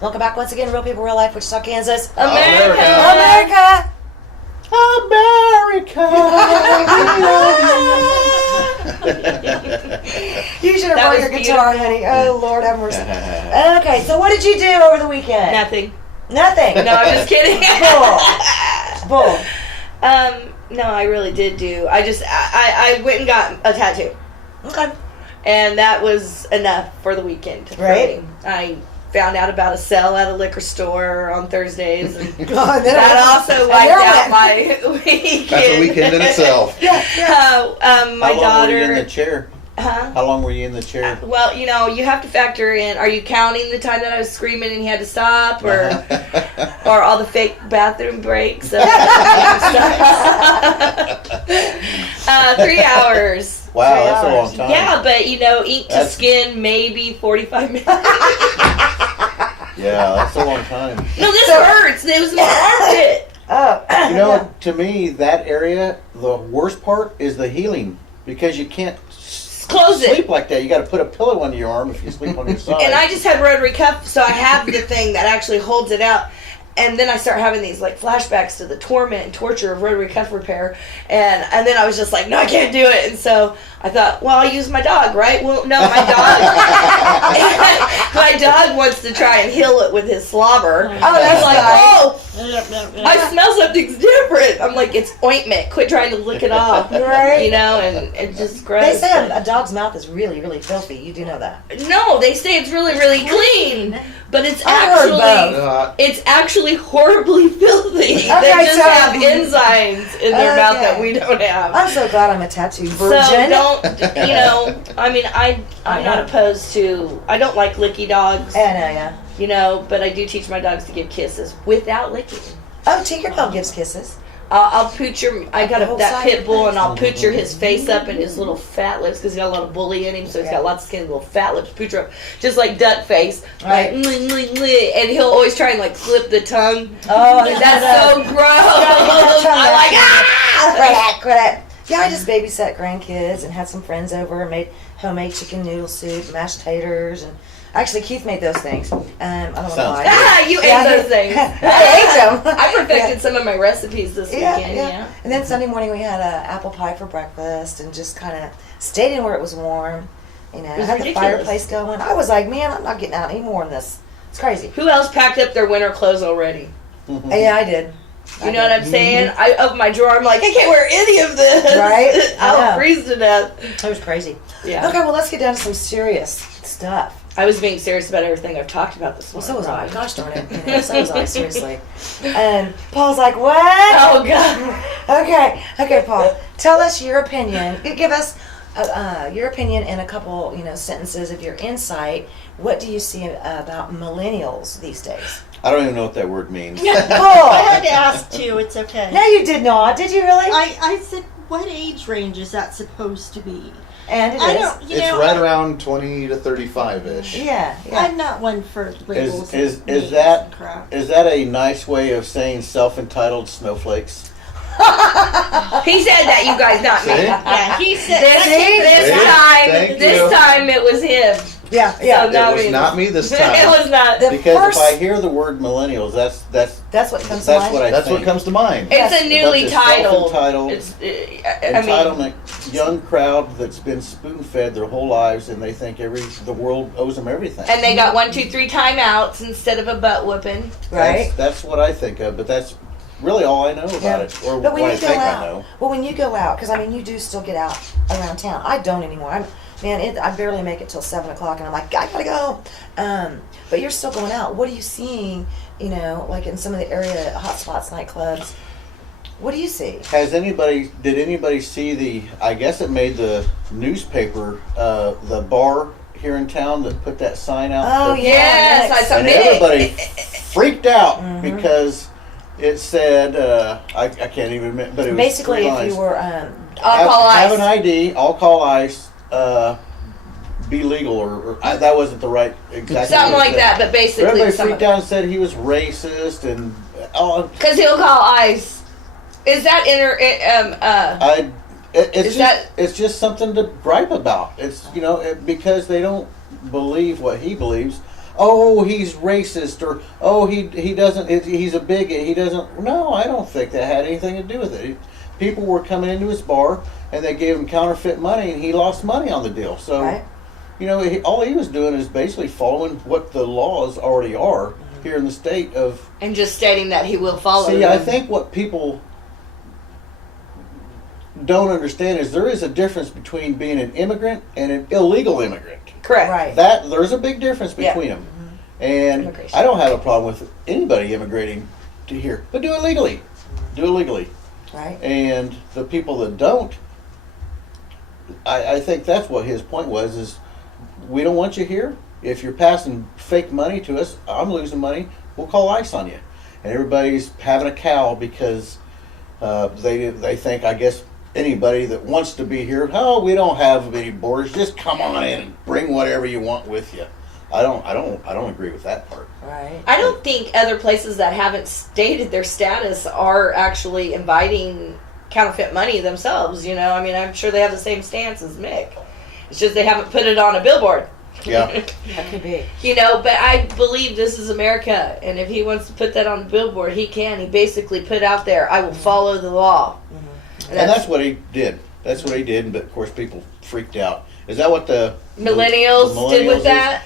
Welcome back once again, Real People, Real Life, Wichita, Kansas. America. America. You should have brought your guitar, honey. Oh, Lord have mercy. Okay, so what did you do over the weekend? Nothing. Nothing. No, I'm just kidding. Bull. No, I really did do. I went and got a tattoo. Okay. And that was enough for the weekend. Right. I found out about a sale at a liquor store on Thursdays. And God, that also wiped out my weekend. That's a weekend in itself. Yeah. My How long daughter. were you in the chair? Huh? How long were you in the chair? Well, you have to factor in, are you counting the time that I was screaming and he had to stop, or or all the fake bathroom breaks? 3 hours. Wow, that's a long time. Yeah, but ink to That's- skin, maybe 45 minutes. Yeah, that's a long time. No, this hurts. It was my armpit. Oh. You know, to me, that area, the worst part is the healing, because you can't Close it. sleep like that. You got to put a pillow under your arm if you sleep on your side. And I just had rotary cuff, so I have the thing that actually holds it out. And then I start having these like flashbacks to the torment and torture of rotary cuff repair, and then I was just like, no, I can't do it. And so I thought, well, I'll use my dog, right? Well, no, my dog wants to try and heal it with his slobber. Oh, that's like, nice. I smell something's different. I'm like, it's ointment. Quit trying to lick it off, Right. And it's just gross. They say a dog's mouth is really, really filthy. You do know that. No, they say it's really, really clean, but it's I heard actually both. it's actually horibly filthy. They Okay, just so- have enzymes in their mouth that we don't have. I'm so glad I'm a tattoo So virgin. don't I mean I'm not opposed to. I don't like licky dogs, Yeah. but I do teach my dogs to give kisses without licking. Oh, Tinkerbell gives kisses. I'll poocher. I got The whole that side pit of bull, the and I'll poocher his face up and his little fat lips because he's got a lot of bully in him, so he's got lots of skin, little fat lips. Poocher up, just like duck face, Right. like, and he'll always try and like flip the tongue. Oh, That's so gross. I'm like, Quit it. Yeah, I just babysat grandkids and had some friends over and made homemade chicken noodle soup, mashed taters, and actually Keith made those things. I don't know Sounds why. You ate those things. I ate them. I perfected some of my recipes this weekend. Yeah. And then Sunday morning we had apple pie for breakfast and just kind of stayed in where it was warm. I was had ridiculous. the fireplace going. I was like, man, I'm not getting out anymore in this. It's crazy. Who else packed up their winter clothes already? Yeah, I did. You know what I'm saying? I open my drawer. I'm like, I can't wear any of this. Right? I'll Yeah. freeze to death. It was crazy. Yeah. Okay, well, let's get down to some serious stuff. I was being serious about everything I've talked about this Well, morning. so was I. Gosh darn it. So was I, seriously. And Paul's like, what? Oh God. Okay, Paul. Tell us your opinion. Give us your opinion in a couple, sentences of your insight. What do you see about millennials these days? I don't even know what that word means. Paul! I had to ask too. It's okay. No, you did not. Did you really? I said, what age range is that supposed to be? And it I is. don't. It's right around 20 to 35-ish. Yeah. I'm not one for labels. Is and names that and crap. is that a nice way of saying self-entitled snowflakes? He said that, you guys, not me. See? Yeah, he said. Thank This you. time it was him. Yeah. So Yeah. no, It was not me this It time. was not. The Because first, if I hear the word millennials, that's that's what comes to that's mind. what I That's think. what comes to mind. It's a A newly bunch of titled. self-entitled, It's. I mean, entitlement, young crowd that's been spoon-fed their whole lives, and they think the world owes them everything. and they got 1, 2, 3 timeouts instead of a butt whooping. Right? That's what I think of, but that's really all I know about Yeah. it, or But when what I you go think I out, know. well, when you go out, because you do still get out around town. I don't anymore. I barely make it till 7:00, and I'm like, I gotta go. But you're still going out. What are you seeing? Like in some of the area hotspots, nightclubs. What do you see? Did anybody see I guess it made the newspaper, the bar here in town that put that sign out? Oh, for- yeah. Yes, I saw And it. everybody freaked out Mhm. because it said, I can't even admit, but it was Basically, three if lines. you were, I'll call have ICE. an ID, I'll call ICE, be legal, or that wasn't the right exactly. Something what it like said. that, but basically, Everybody freaked out and said he was racist, and because he'll call ICE. Is that it's just something to gripe about. It's because they don't believe what he believes. oh, he's racist, or oh, he doesn't, he's a bigot, he doesn't. No, I don't think that had anything to do with it. People were coming into his bar and they gave him counterfeit money, and he lost money on the deal. So, Right. you know, all he was doing is basically following what the laws already are here in the state of. And just stating that he will follow See, them. I think what people don't understand is there is a difference between being an immigrant and an illegal immigrant. Correct. Right. That there's a big difference Yeah. between them. And Immigration. I don't have a problem with anybody immigrating to here, but do it legally. Do it legally. Right. And the people that don't, I think that's what his point was, is we don't want you here. If you're passing fake money to us, I'm losing money, we'll call ICE on you. And everybody's having a cow because they think, I guess, anybody that wants to be here, oh, we don't have any borders, just come on in and bring whatever you want with you. I don't agree with that part. Right. I don't think other places that haven't stated their status are actually inviting counterfeit money themselves. You know, I mean, I'm sure they have the same stance as Mick. It's just they haven't put it on a billboard. Yeah. That could be. You know, but I believe this is America, and if he wants to put that on the billboard, he can. He basically put out there, "I will follow the law," And that's what he did. That's what he did, but of course people freaked out. Is that what the Millennials did with is? that?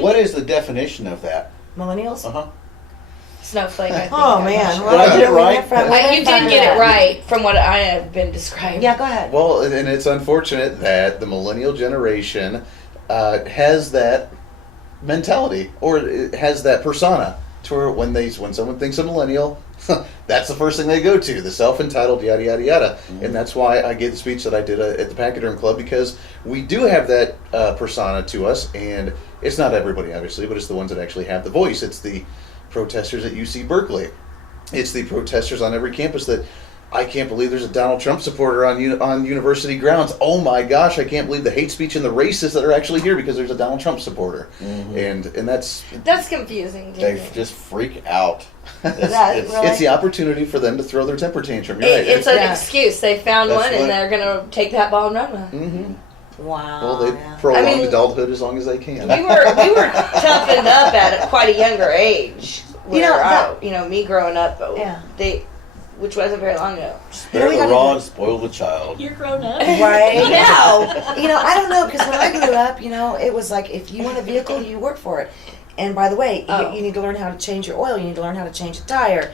What is the definition of that? Millennials? Uh-huh. Snowflake. I think. Oh I'm man. not sure. Did I get it right? You did get it right from what I have been described. Yeah, go ahead. Well, and it's unfortunate that the millennial generation has that mentality, or it has that persona, to where when someone thinks of millennial, that's the first thing they go to, the self-entitled, yada yada yada. And that's why I gave the speech that I did at the Pachyderm Club, because we do have that persona to us, and it's not everybody obviously, but it's the ones that actually have the voice. It's the protesters at UC Berkeley. It's the protesters on every campus that, I can't believe there's a Donald Trump supporter on university grounds. Oh my gosh, I can't believe the hate speech and the racists that are actually here because there's a Donald Trump supporter. And that's confusing. To They me. just freak out. Really? it's the opportunity for them to throw their temper tantrum. You're right. It's an Yeah. excuse. They found That's one, what- and they're gonna take that ball and run with it. Mm-hmm. Wow. Well, they yeah. prolong I mean- adulthood as long as they can. We were toughened up at quite a younger age. You know, Me growing up, Yeah. which wasn't very long ago. Spare we the gotta rod, do- spoil the child. You're grown up. Right. Now, I don't know, because when I grew up, it was like, if you want a vehicle, you work for it. And by the way, Oh. you need to learn how to change your oil. You need to learn how to change a tire.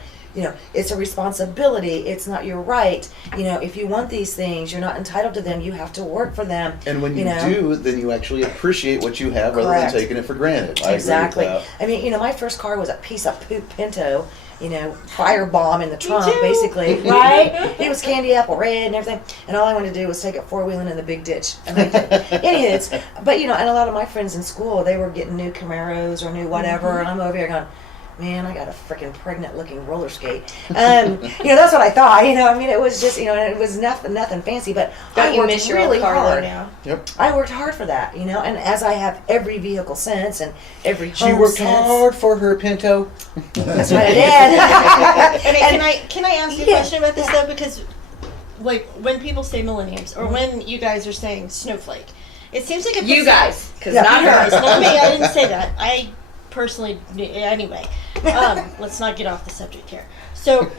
It's a responsibility. It's not your right. If you want these things, you're not entitled to them. You have to work for them. And when you know? do, then you actually appreciate what you have rather Correct. than taking it for granted. I agree with Exactly. that. I mean, my first car was a piece of poop Pinto. Firebomb in the trunk, too. basically, right? It was candy apple red and everything, and all I wanted to do was take it four-wheeling in the big ditch. And I did. Anyways, but and a lot of my friends in school, they were getting new Camaros or new whatever, and I'm over here going, man, I got a freaking pregnant-looking roller skate. That's what I thought. It was just, and it was nothing fancy, but don't I you worked miss your really old car hard. though now? Yep. I worked hard for that, and as I have every vehicle since and every She home worked since. hard for her Pinto. That's what I did. Can I ask you a Yeah, question about this yeah. though? Because like when people say millenniums, or when you guys are saying snowflake, it seems like You guys, because Yeah, not You her. guys, not me. I didn't say that. I personally, anyway. Let's not get off the subject here. So,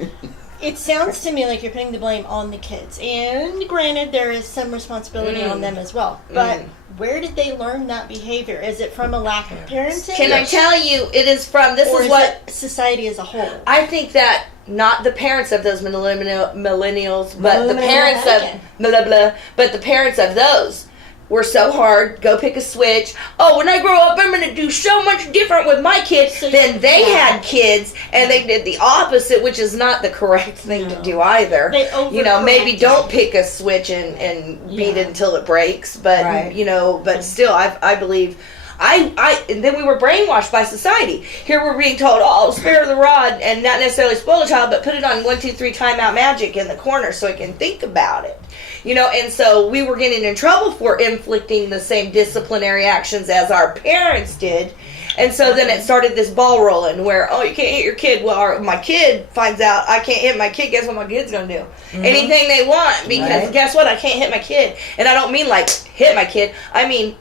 it sounds to me like you're putting the blame on the kids, and granted, there is some responsibility on them as well. But where did they learn that behavior? Is it from a lack of parenting, Can I tell you, it is from, this or is is what, it society as a whole? I think that not the parents of those millennials, but the parents of, blah, blah, but the parents of those were so hard, go pick a switch. Oh, when I grow up, I'm going to do so much different with my kids So than they yeah. had kids, and they did the opposite, which is not the correct thing to No. do either. They Maybe overcorrected. don't pick a switch and beat Yeah. it until it breaks, but, Right. but still, I believe... and then we were brainwashed by society. Here we're being told, oh, spare the rod, and not necessarily spoil a child, but put it on 1, 2, 3 timeout magic in the corner so it can think about it. And so we were getting in trouble for inflicting the same disciplinary actions as our parents did. And so then it started this ball rolling where, oh, you can't hit your kid. Well, my kid finds out I can't hit my kid. Guess what my kid's going to do? Anything they want, because Right. guess what? I can't hit my kid. And I don't mean like hit my kid. I mean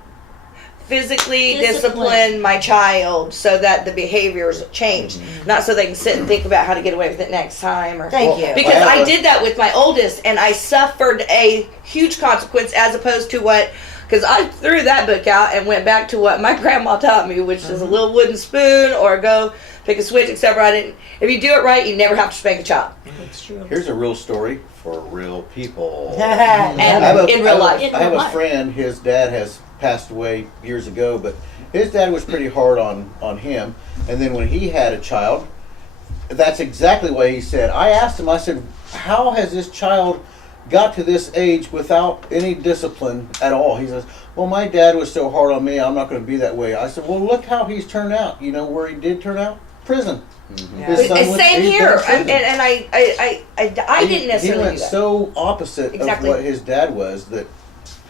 physically Discipline. discipline my child so that the behaviors change, not so they can sit and think about how to get away with it next time. Or Thank you. because I have I a- did that with my oldest, and I suffered a huge consequence as opposed to what. Because I threw that book out and went back to what my grandma taught me, which is a little wooden spoon or go pick a switch, etc. I didn't. If you do it right, you never have to spank a child. It's true. Here's a real story for real people. And I have a- in real life. In I have real a life. friend. His dad has passed away years ago, but his dad was pretty hard on him. And then when he had a child, that's exactly what he said. I asked him. I said, "How has this child got to this age without any discipline at all?" He says, "Well, my dad was so hard on me. I'm not going to be that way." I said, "Well, look how he's turned out. You know where he did turn out? Prison." His son It's went- same he's been here, in prison. and I didn't necessarily He do went that. so opposite Exactly. of what his dad was that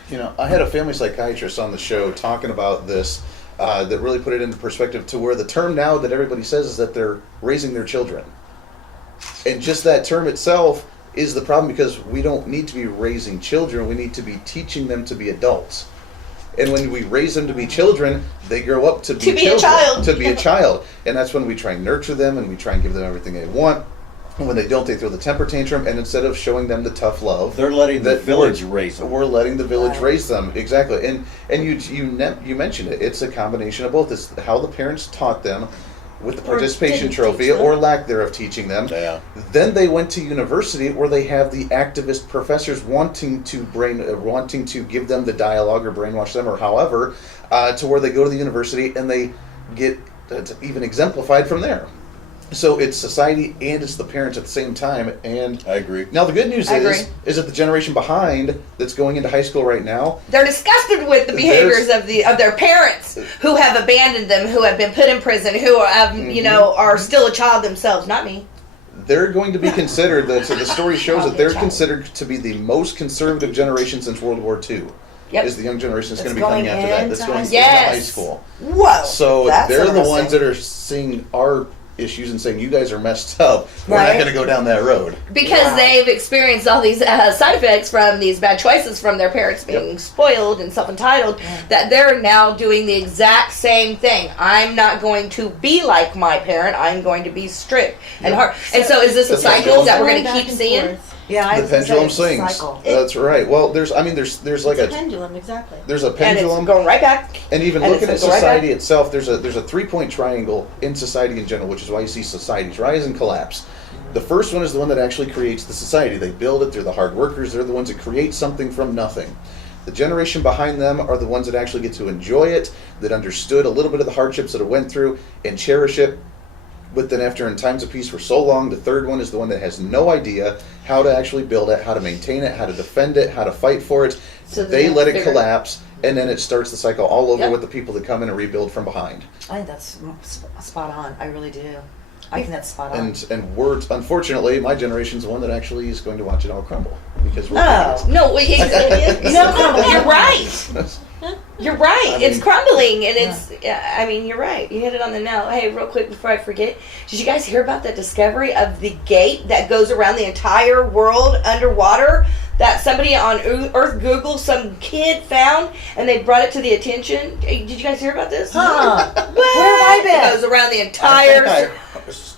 You know, I had a family psychiatrist on the show talking about this that really put it into perspective to where the term now that everybody says is that they're raising their children. And just that term itself is the problem because we don't need to be raising children. We need to be teaching them to be adults. And when we raise them to be children, they grow up to be To be a children, child. to be a child. And that's when we try and nurture them and we try and give them everything they want. And when they don't, they throw the temper tantrum. And instead of showing them the tough love, they're letting the that village raise them. we're letting the village Right. raise them. Exactly. And you mentioned it. It's a combination of both. It's how the parents taught them with the Or participation didn't trophy teach them. or lack thereof teaching them. Yeah. Then they went to university where they have the activist professors wanting to give them the dialogue or brainwash them or however, to where they go to the university and they get even exemplified from there. So it's society and it's the parents at the same time. And I agree. now the good news I agree. is that the generation behind that's going into high school right now, They're disgusted with the behaviors of their parents who have abandoned them, who have been put in prison, who have are still a child themselves. Not me. they're going to be considered. So the story shows that they're Child. considered to be the most conservative generation since World War II. Yep. Is the young generation that's That's going to be coming going after that? That's into going high into school. high Yes. school. Whoa. So that's they're the interesting. ones that are seeing our issues and saying, "You guys are messed up. We're not Right. going to go down that road." Because Wow. they've experienced all these side effects from these bad choices from their parents being spoiled and self-entitled, that they're now doing the exact same thing. I'm not going to be like my parent. I'm going to be strict and hard. And so is this a That's right. cycle that we're Going going to back keep and seeing? forth. Yeah, I The was gonna say pendulum it's a swings. cycle. That's right. Well, there's like It's a a pendulum, exactly. there's a And pendulum. it's going right back. And even And looking at it's gonna go right society itself, there's a 3-point triangle in society in general, which is why you see societies rise and collapse. The first one is the one that actually creates the society. They build it. They're the hard workers. They're the ones that create something from nothing. The generation behind them are the ones that actually get to enjoy it, that understood a little bit of the hardships that it went through and cherish it. But then after in times of peace for so long, the third one is the one that has no idea how to actually build it, how to maintain it, how to defend it, how to fight for it. So They they let it figure- collapse, and then it starts the cycle all over Yep. with the people that come in and rebuild from behind. I think that's spot on. I really do. I think that's spot on. And we're, unfortunately, my generation's the one that actually is going to watch it all crumble because we're Oh. No, wait, no, you're right. idiots. You're right. I It's mean- crumbling, and it's. I mean, you're right. You hit it on the nail. Hey, real quick before I forget, did you guys hear about the discovery of the gate that goes around the entire world underwater? That somebody on Earth Google, some kid found, and they brought it to the attention. Hey, did you guys hear about this? Huh. What? Where have I been? It goes around the I entire. think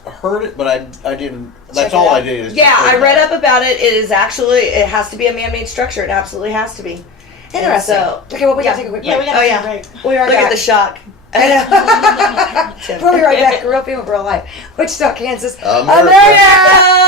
I heard it, but I didn't. That's Check it all I out. did. Is Yeah, just I read read about up about it. It is actually. It has to be a man-made structure. It absolutely has to be. And Interesting. so, Okay, well, we gotta take a quick Yeah, we break. got Oh, to yeah. break. We'll be right look back. at the shock. We'll be right back. Real people, real life. Wichita, Kansas, America. America!